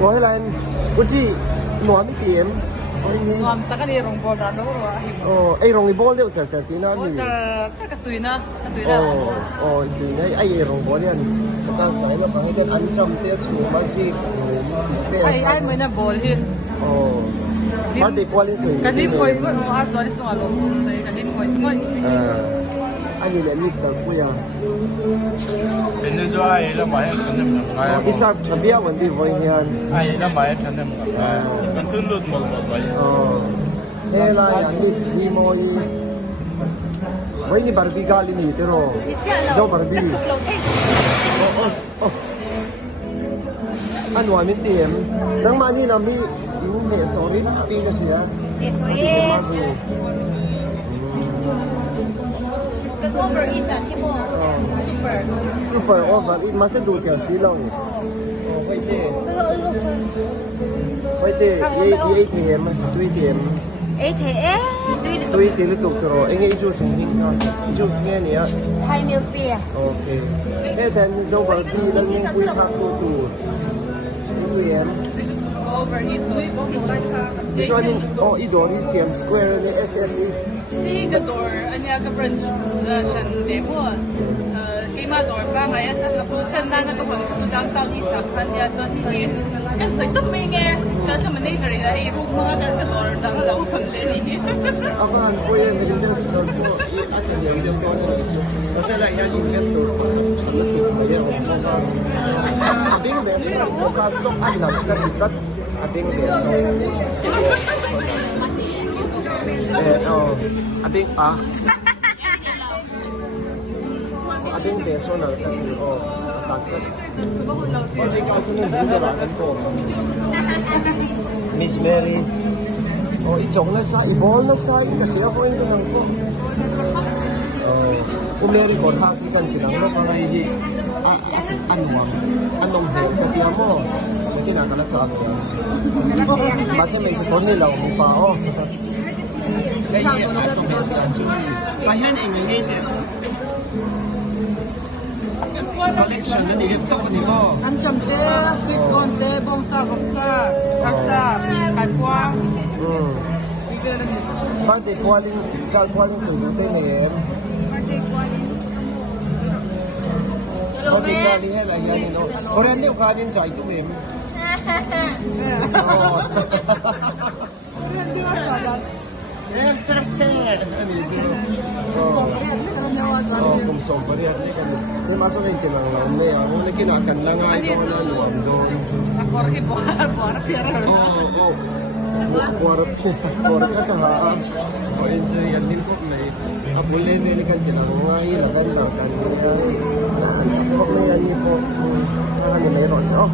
我迄来估计暖点。Ngam ta ka ni rong bol da do ro a hi. Oh, ai rong bol dia sa tina ni. Cha ka tui na. Oh, ini ai rong bol dia ni. Kita saya pa hidden ancam dia chu masih. Ai mai na bol hi. Oh. Mati kuali sui. Ka ni moi ko no a sorry so alo. Sai ka ni moi. Anh là Mr. Kuya. Bên dưới chỗ ai là máy thân em là Isa bia vẫn đi với nhau. ai là máy thân em là mình thương luật một vậy. Đây là anh đi đi moi. Vậy ni Barbie gali ni pero. Zo Barbie. Anh nói mình tiền. Nang mani na mi yung ne sorry pi na siya. Eso es. Cái overeat là cái bộ super. Super overeat masih dua kali silang. Vậy thì. Vậy thì ye ATM, tui ATM. ATM. Tui thì liên tục rồi, anh ấy chú sinh hình ha, chú sinh nghe nè. 2 bia. Ok. Thế thì dâu bảo đi là những quy tắc của tù. Tui em. Overeat tui bo mo lai tha. Cho nên, ít đồ đi xem Square này SSE. Đi cái door anh em cái branch sân để mua cái mà door ba ngày á là phụ chân na cái phần đang tao đi sắm phân nhà cho thì cái sợi tóc mấy nghe cái manager là ai cũng mua cái door đang lâu phần lên đi. Ako ang kuya ng investor ko, at yung ko. Kasi lang yan investor ko. Abing beso, pasok ang nagkatikat. Abing beso. Abing pa. Abing beso na tatlo. Pasok. Kasi kaso nung bularan ko. Miss Mary. Oh, itong nasa, ibol na sa kasi ako yung tunang ko. Umeri ko, hakikan pinang mo, para hindi, anong head, katiya mo, may kinakalat sa ako. Basta may sipon nila, umupa ako. Kaya atong head sa kanso. Kaya na yung ngayon. Collection na nilito ko nito. Ang chamte, sweet corn te, bongsa, kaksa, kalkwa. Parte kualin sulutin eh. Parte kualin hela yan no. Korean niyo kualin sa ito eh. Hindi ka sa Kung sobrang yan kan. May masuk yung kinangang may ako na kinakanlang nga ito na luwag doon. Ako rin po, pera. Kuwarap ka ha. O enjoy yan din po may kapulay may kan kinangang ilagan lang kan. Kapag may yan po. May mayroon siya.